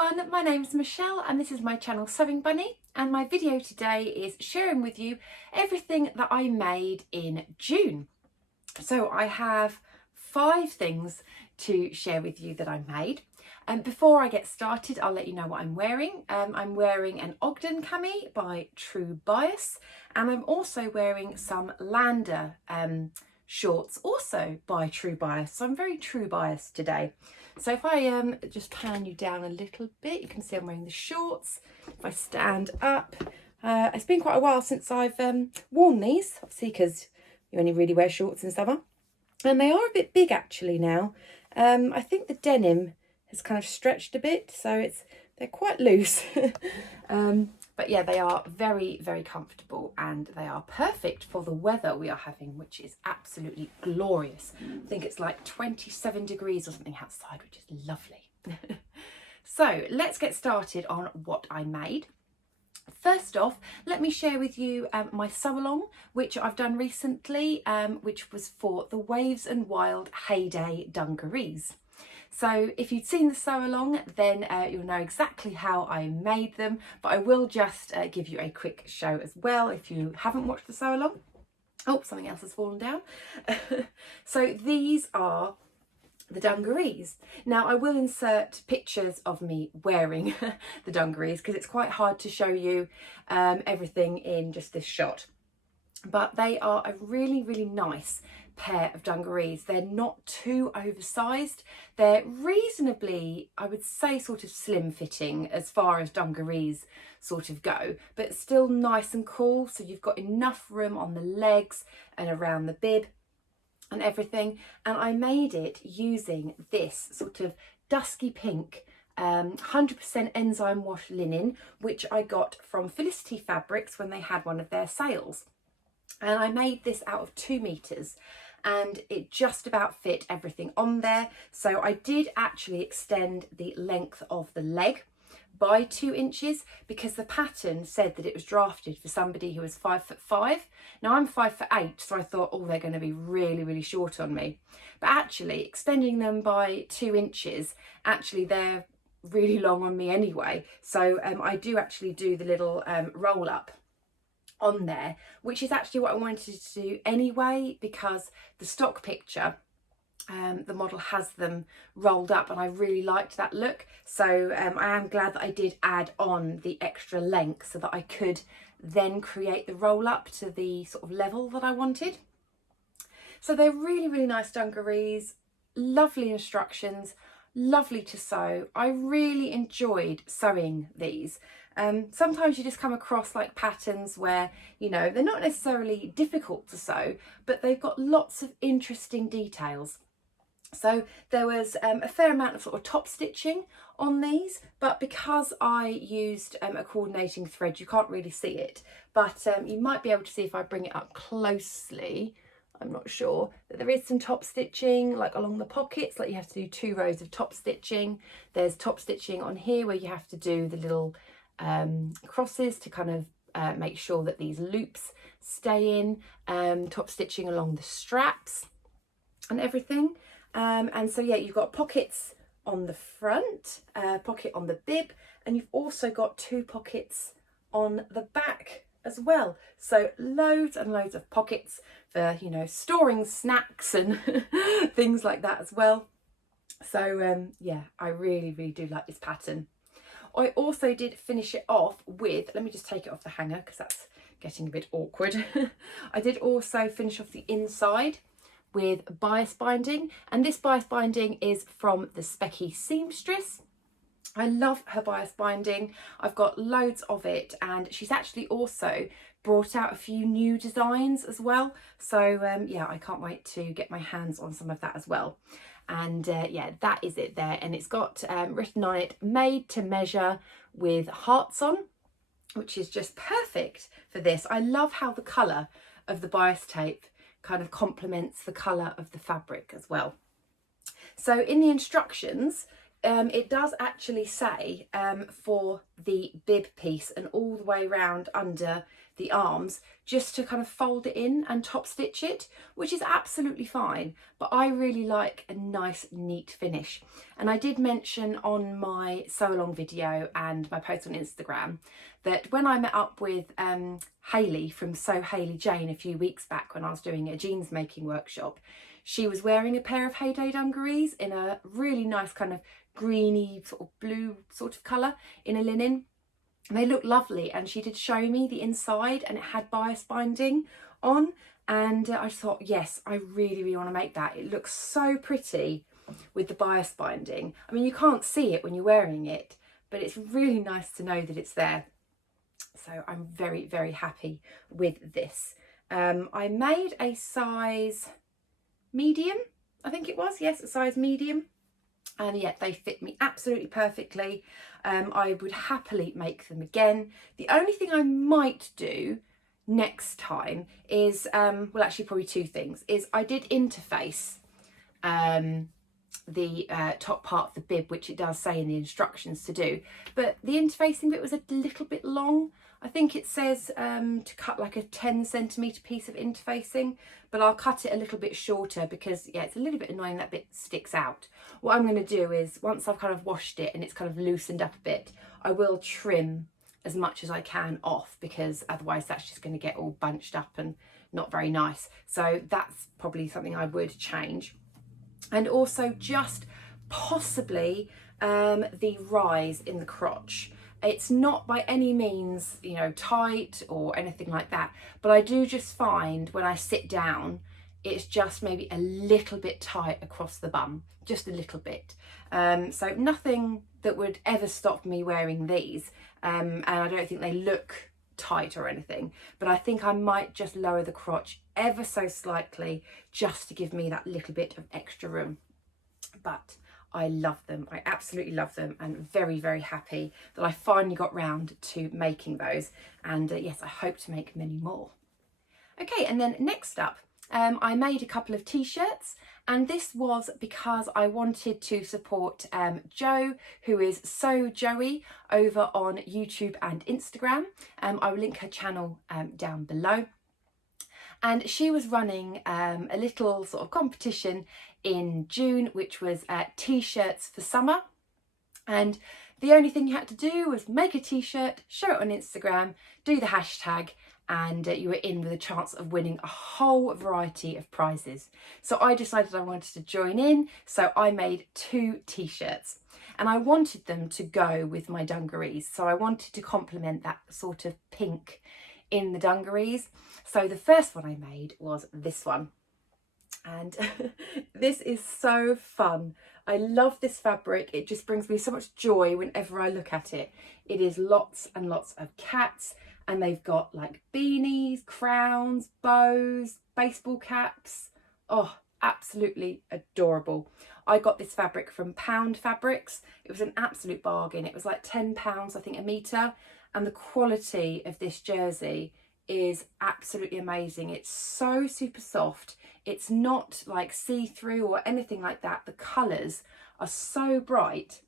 everyone, my name's Michelle and this is my channel Sewing Bunny, and my video today is sharing with you everything that I made in June. So I have 5 things to share with you that I made. And before I get started, I'll let you know what I'm wearing. I'm wearing an Ogden cami by True Bias, and I'm also wearing some Lander shorts also by True Bias. So I'm very True Bias today. So if I just pan you down a little bit, you can see I'm wearing the shorts. If I stand up, it's been quite a while since I've worn these, obviously because you only really wear shorts in summer. And they are a bit big actually now. I think the denim has kind of stretched a bit, so they're quite loose. But yeah, they are very, very comfortable and they are perfect for the weather we are having, which is absolutely glorious. I think it's like 27 degrees or something outside, which is lovely. So let's get started on what I made. First off, let me share with you my sew along, which I've done recently, which was for the Waves and Wild Heyday Dungarees. So if you'd seen the sew along, then you'll know exactly how I made them, but I will just give you a quick show as well if you haven't watched the sew along. Oh, something else has fallen down. So these are the dungarees. Now I will insert pictures of me wearing the dungarees because it's quite hard to show you everything in just this shot. But they are a really, really nice pair of dungarees. They're not too oversized. They're reasonably, I would say, sort of slim fitting as far as dungarees sort of go, but still nice and cool. So you've got enough room on the legs and around the bib and everything. And I made it using this sort of dusky pink 100% enzyme wash linen, which I got from Felicity Fabrics when they had one of their sales. And I made this out of 2 meters and it just about fit everything on there. So I did actually extend the length of the leg by 2 inches because the pattern said that it was drafted for somebody who was 5'5". Now I'm 5'8", so I thought, oh, they're going to be really, really short on me. But actually extending them by 2 inches, actually they're really long on me anyway. So I do actually do the little roll up on there, which is actually what I wanted to do anyway, because the stock picture the model has them rolled up and I really liked that look. So I am glad that I did add on the extra length so that I could then create the roll up to the sort of level that I wanted. So they're really, really nice dungarees, lovely instructions, lovely to sew. I really enjoyed sewing these. Sometimes you just come across like patterns where, you know, they're not necessarily difficult to sew, but they've got lots of interesting details. So there was a fair amount of sort of top stitching on these, but because I used a coordinating thread, you can't really see it, but you might be able to see if I bring it up closely. I'm not sure, that there is some top stitching like along the pockets, like you have to do 2 rows of top stitching. There's top stitching on here where you have to do the little crosses to kind of make sure that these loops stay in, top stitching along the straps and everything. And so yeah, you've got pockets on the front, pocket on the bib, and you've also got 2 pockets on the back as well. So loads and loads of pockets for, you know, storing snacks and things like that as well. So yeah, I really, really do like this pattern. I also did finish it off with, let me just take it off the hanger because that's getting a bit awkward. I did also finish off the inside with bias binding, and this bias binding is from the Specky Seamstress. I love her bias binding. I've got loads of it, and she's actually also brought out a few new designs as well. So yeah, I can't wait to get my hands on some of that as well. And yeah, that is it there, and it's got written on it, made to measure with hearts on, which is just perfect for this. I love how the colour of the bias tape kind of complements the colour of the fabric as well. So in the instructions, it does actually say for the bib piece and all the way around under the arms, just to kind of fold it in and top stitch it, which is absolutely fine, but I really like a nice neat finish. And I did mention on my sew along video and my post on Instagram that when I met up with Hayley from Sew Hayley Jane a few weeks back when I was doing a jeans making workshop, she was wearing a pair of Heyday dungarees in a really nice kind of greeny sort of blue sort of colour in a linen. They look lovely, and she did show me the inside and it had bias binding on, and I just thought, yes, I really want to make that. It looks so pretty with the bias binding. I mean, you can't see it when you're wearing it, but it's really nice to know that it's there. So I'm very happy with this. I made a size medium, I think it was, yes, a size medium. And yet they fit me absolutely perfectly. I would happily make them again. The only thing I might do next time is, well, actually probably two things, is I did interface the top part of the bib, which it does say in the instructions to do, but the interfacing bit was a little bit long. I think it says to cut like a 10cm piece of interfacing, but I'll cut it a little bit shorter because, yeah, it's a little bit annoying that bit sticks out. What I'm going to do is, once I've kind of washed it and it's kind of loosened up a bit, I will trim as much as I can off, because otherwise that's just going to get all bunched up and not very nice. So that's probably something I would change. And also just possibly the rise in the crotch. It's not by any means, you know, tight or anything like that, but I do just find when I sit down, it's just maybe a little bit tight across the bum, just a little bit. So nothing that would ever stop me wearing these, and I don't think they look tight or anything, but I think I might just lower the crotch ever so slightly just to give me that little bit of extra room. But I love them, I absolutely love them, and very happy that I finally got round to making those. And yes, I hope to make many more. Okay, and then next up, I made a couple of t-shirts, and this was because I wanted to support Jo, who is Sew Joey over on YouTube and Instagram. I will link her channel down below. And she was running a little sort of competition in June, which was t-shirts for summer. And the only thing you had to do was make a t-shirt, show it on Instagram, do the hashtag, and you were in with a chance of winning a whole variety of prizes. So I decided I wanted to join in, so I made 2 t-shirts. And I wanted them to go with my dungarees, so I wanted to complement that sort of pink in the dungarees. So the first one I made was this one, and this is so fun. I love this fabric. It just brings me so much joy whenever I look at it. It is lots and lots of cats, and they've got like beanies, crowns, bows, baseball caps. Oh, absolutely adorable. I got this fabric from Pound Fabrics. It was an absolute bargain. It was like £10, I think, a metre, and the quality of this jersey is absolutely amazing. It's so super soft. It's not like see-through or anything like that. The colours are so bright.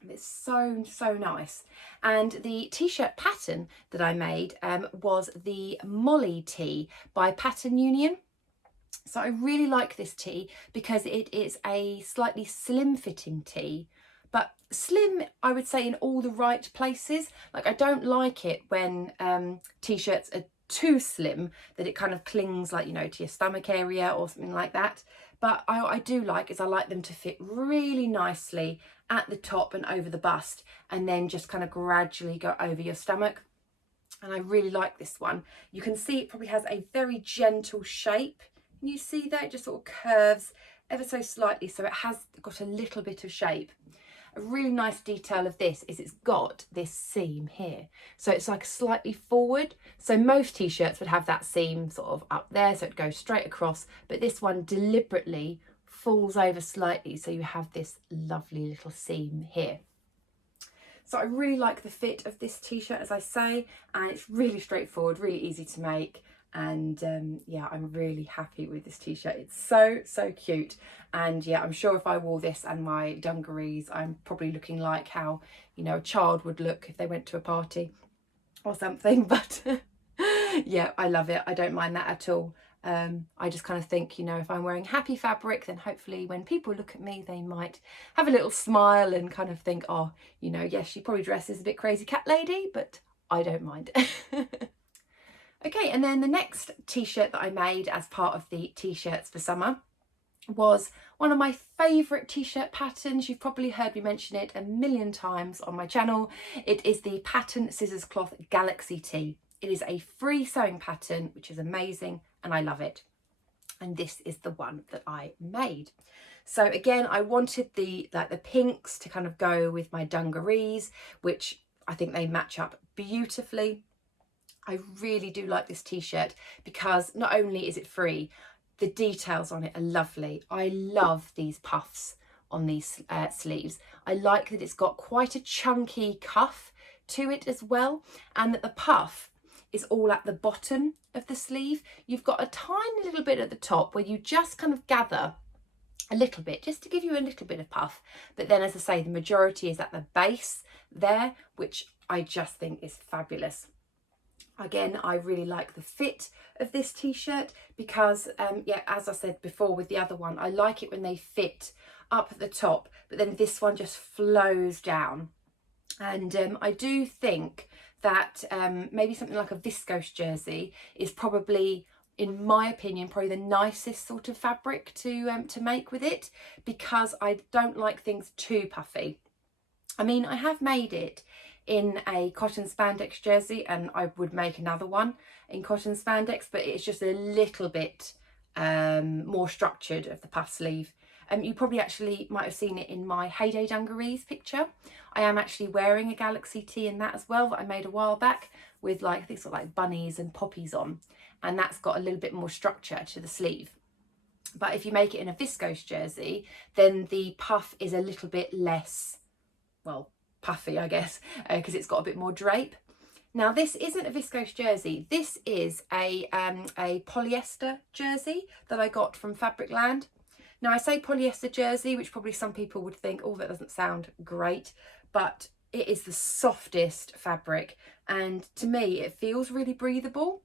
It's so nice. And the t-shirt pattern that I made was the Molly tee by Pattern Union. So I really like this tee because it is a slightly slim fitting tee, but slim, I would say, in all the right places. Like, I don't like it when t-shirts are too slim, that it kind of clings, like, you know, to your stomach area or something like that. But I do like is I like them to fit really nicely at the top and over the bust, and then just kind of gradually go over your stomach. And I really like this one. You can see it probably has a very gentle shape. Can you see that? It just sort of curves ever so slightly, so it has got a little bit of shape. A really nice detail of this is it's got this seam here, so it's like slightly forward. So most t-shirts would have that seam sort of up there, so it goes straight across, but this one deliberately falls over slightly, so you have this lovely little seam here. So I really like the fit of this t-shirt, as I say, and it's really straightforward, really easy to make, And yeah, I'm really happy with this t-shirt. It's so cute. And yeah, I'm sure if I wore this and my dungarees, I'm probably looking like how, you know, a child would look if they went to a party or something. But yeah, I love it. I don't mind that at all. I just kind of think, you know, if I'm wearing happy fabric, then hopefully when people look at me, they might have a little smile and kind of think, oh, you know, yes, she probably dresses a bit crazy cat lady, but I don't mind. Okay, and then the next t-shirt that I made as part of the t-shirts for summer was one of my favourite t-shirt patterns. You've probably heard me mention it a million times on my channel. It is the Pattern Scissors Cloth Galaxy Tee. It is a free sewing pattern, which is amazing, and I love it. And this is the one that I made. So again, I wanted the pinks to kind of go with my dungarees, which I think they match up beautifully. I really do like this t-shirt because not only is it free, the details on it are lovely. I love these puffs on these sleeves. I like that it's got quite a chunky cuff to it as well, and that the puff is all at the bottom of the sleeve. You've got a tiny little bit at the top where you just kind of gather a little bit just to give you a little bit of puff, but then, as I say, the majority is at the base there, which I just think is fabulous. Again, I really like the fit of this t-shirt because, yeah, as I said before with the other one, I like it when they fit up at the top, but then this one just flows down. And I do think that maybe something like a viscose jersey is probably, in my opinion, probably the nicest sort of fabric to make with it, because I don't like things too puffy. I mean, I have made it in a cotton spandex jersey, and I would make another one in cotton spandex, but it's just a little bit more structured of the puff sleeve. You probably actually might have seen it in my Heyday Dungarees picture. I am actually wearing a Galaxy tee in that as well, that I made a while back, with like, I think sort of like bunnies and poppies on, and that's got a little bit more structure to the sleeve. But if you make it in a viscose jersey, then the puff is a little bit less, well, puffy, I guess, because it's got a bit more drape. Now, this isn't a viscose jersey. This is a polyester jersey that I got from Fabricland. Now, I say polyester jersey, which probably some people would think, oh, that doesn't sound great, but it is the softest fabric, and to me it feels really breathable.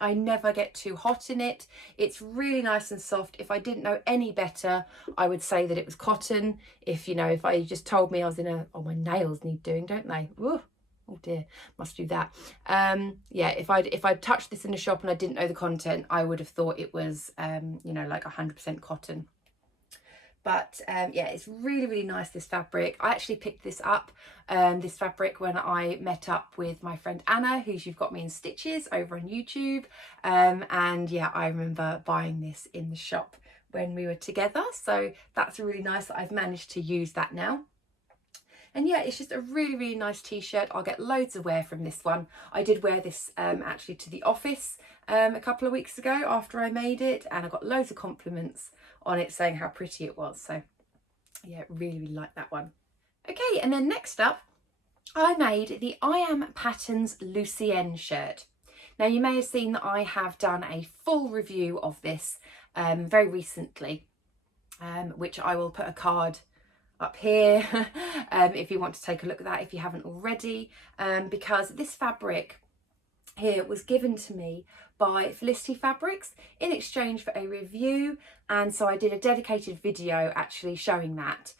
I never get too hot in it. It's really nice and soft. If I didn't know any better, I would say that it was cotton. If, you know, if I just told me I was in a, oh, my nails need doing, don't they? Ooh, oh dear, must do that. Yeah, if I'd touched this in a shop and I didn't know the content, I would have thought it was, you know, like 100% cotton. But yeah, it's really nice, this fabric. I actually picked this up, this fabric, when I met up with my friend Anna, who's You've Got Me in Stitches over on YouTube. And yeah, I remember buying this in the shop when we were together. So that's really nice that I've managed to use that now. And yeah, it's just a really nice t-shirt. I'll get loads of wear from this one. I did wear this actually to the office a couple of weeks ago after I made it, and I got loads of compliments on it saying how pretty it was. So yeah, really like that one. Okay, and then next up, I made the I Am Patterns Lucienne shirt. Now, you may have seen that I have done a full review of this very recently, which I will put a card up here if you want to take a look at that if you haven't already, because this fabric here was given to me by Felicity Fabrics in exchange for a review, and so I did a dedicated video actually showing that,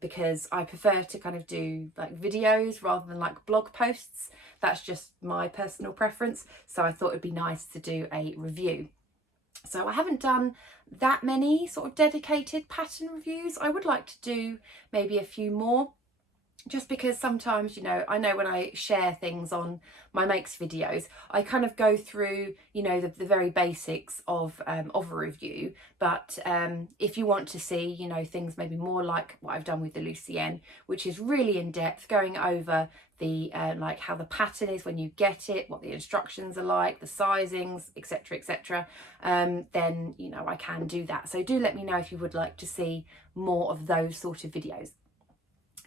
because I prefer to kind of do like videos rather than like blog posts. That's just my personal preference, so I thought it'd be nice to do a review. So I haven't done that many sort of dedicated pattern reviews. I would like to do maybe a few more, just because sometimes, you know when I share things on my makes videos, I kind of go through, you know, the very basics of a review. But if you want to see, you know, things maybe more like what I've done with the Lucienne, which is really in depth, going over the like how the pattern is when you get it, what the instructions are like, the sizings, etc., then, you know, I can do that. So do let me know if you would like to see more of those sort of videos.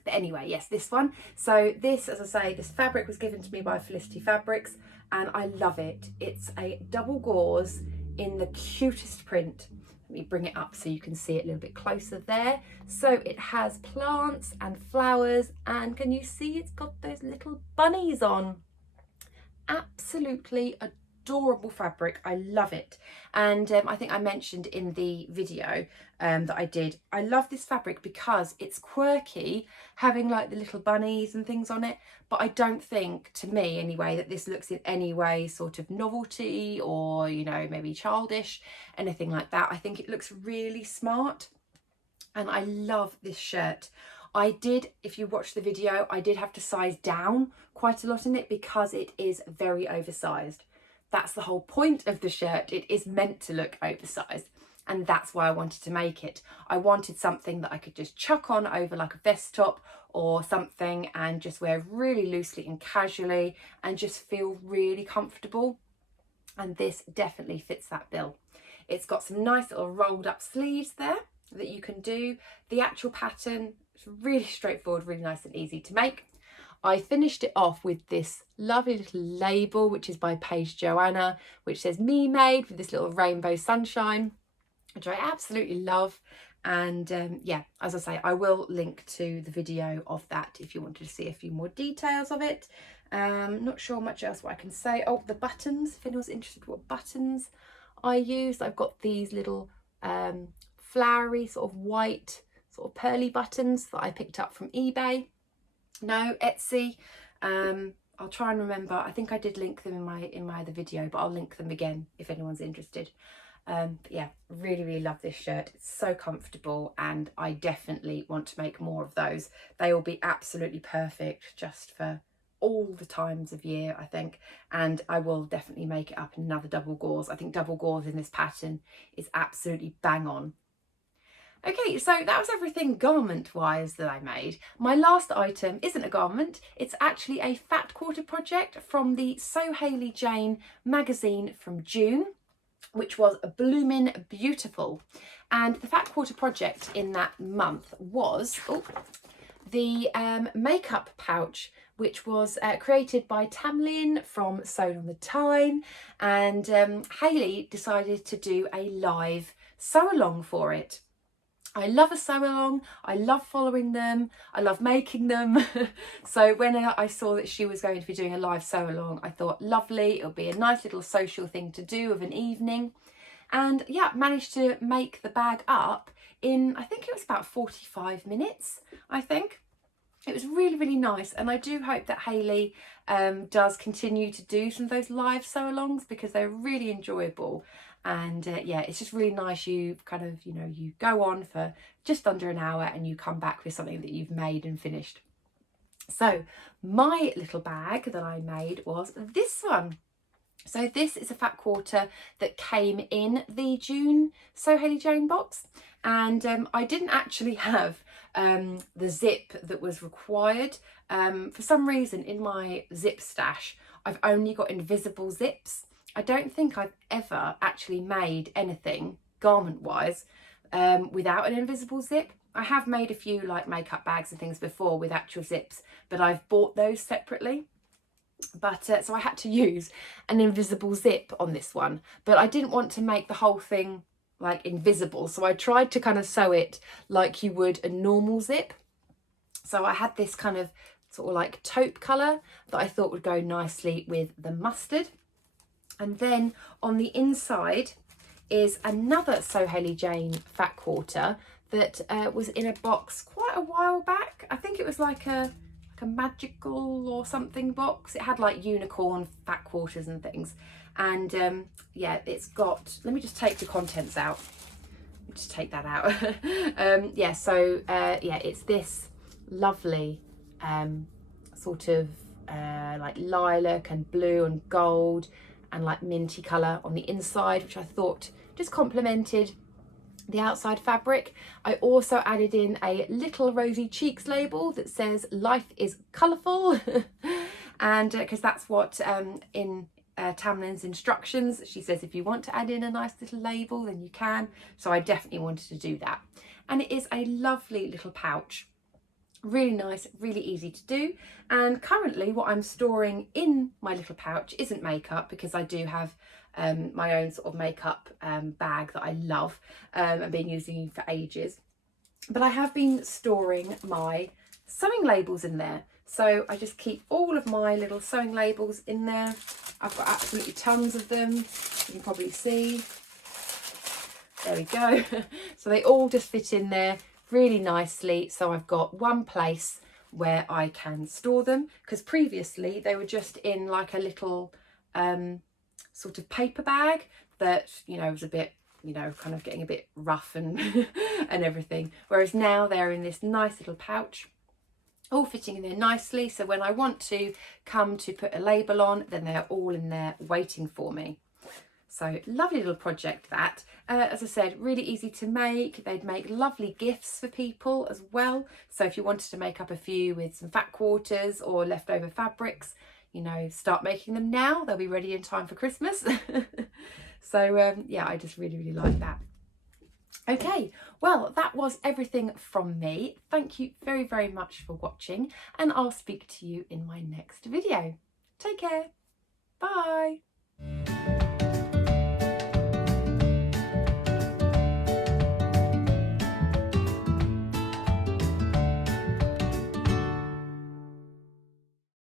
But anyway, yes, this one. So this, as I say, this fabric was given to me by Felicity Fabrics and I love it. It's a double gauze in the cutest print. Let me bring it up so you can see it a little bit closer there. So it has plants and flowers, and can you see it's got those little bunnies on? Absolutely adorable fabric. I love it. And I think I mentioned in the video that I did, I love this fabric because it's quirky, having like the little bunnies and things on it, but I don't think, to me anyway, that this looks in any way sort of novelty or, you know, maybe childish, anything like that. I think it looks really smart and I love this shirt. I did, if you watch the video, I did have to size down quite a lot in it because it is very oversized. That's the whole point of the shirt. It is meant to look oversized, and that's why I wanted to make it. I wanted something that I could just chuck on over like a vest top or something and just wear really loosely and casually and just feel really comfortable. And this definitely fits that bill. It's got some nice little rolled up sleeves there that you can do. The actual pattern is really straightforward, really nice and easy to make. I finished it off with this lovely little label, which is by Paige Joanna, which says "Me Made" with this little rainbow sunshine, which I absolutely love. And yeah, as I say, I will link to the video of that if you wanted to see a few more details of it. Not sure much else what I can say. Oh, the buttons, if anyone's interested what buttons I used, I've got these little flowery sort of white sort of pearly buttons that I picked up from eBay. No, Etsy. I'll try and remember. I think I did link them in my other video, but I'll link them again if anyone's interested. But yeah, really love this shirt. It's so comfortable and I definitely want to make more of those. They will be absolutely perfect just for all the times of year, I think, and I will definitely make it up in another double gauze. I think double gauze in this pattern is absolutely bang on. Okay, so that was everything garment wise that I made. My last item isn't a garment, it's actually a fat quarter project from the So Hayley Jane magazine from June, which was bloomin' beautiful. And the fat quarter project in that month was the makeup pouch, which was created by Tamlin from Sewn on the Tyne, and Hayley decided to do a live sew along for it. I love a sew along, I love following them, I love making them. So when I saw that she was going to be doing a live sew along, I thought lovely, it'll be a nice little social thing to do of an evening. And yeah, managed to make the bag up in, I think it was about 45 minutes, I think. It was really nice, and I do hope that Hayley does continue to do some of those live sew-alongs because they're really enjoyable. And yeah, it's just really nice. You kind of, you know, you go on for just under an hour and you come back with something that you've made and finished. So my little bag that I made was this one. So this is a fat quarter that came in the June So Hayley Jane box, and I didn't actually have the zip that was required. For some reason in my zip stash I've only got invisible zips. I don't think I've ever actually made anything garment wise without an invisible zip. I have made a few like makeup bags and things before with actual zips, but I've bought those separately. But so I had to use an invisible zip on this one, but I didn't want to make the whole thing like invisible, so I tried to kind of sew it like you would a normal zip. So I had this kind of sort of like taupe colour that I thought would go nicely with the mustard. And then on the inside is another So Hayley Jane fat quarter that was in a box quite a while back. I think it was like a magical or something box. It had like unicorn fat quarters and things, and yeah, it's got, let me just take the contents out, just take that out. Yeah, so yeah, it's this lovely sort of like lilac and blue and gold and like minty colour on the inside, which I thought just complemented the outside fabric. I also added in a little rosy cheeks label that says "Life is colourful," and because that's what in Tamlin's instructions she says if you want to add in a nice little label then you can. So I definitely wanted to do that, and it is a lovely little pouch. Really nice, really easy to do. And currently what I'm storing in my little pouch isn't makeup, because I do have my own sort of makeup bag that I love and been using for ages. But I have been storing my sewing labels in there. So I just keep all of my little sewing labels in there. I've got absolutely tons of them, you can probably see. There we go. So they all just fit in there really nicely. So I've got one place where I can store them, because previously they were just in like a little sort of paper bag that, you know, was a bit, you know, kind of getting a bit rough and and everything. Whereas now they're in this nice little pouch, all fitting in there nicely. So when I want to come to put a label on, then they're all in there waiting for me. So lovely little project that. As I said, really easy to make. They'd make lovely gifts for people as well. So if you wanted to make up a few with some fat quarters or leftover fabrics, you know, start making them now. They'll be ready in time for Christmas. So yeah, I just really like that. Okay, well, that was everything from me. Thank you very much for watching, and I'll speak to you in my next video. Take care.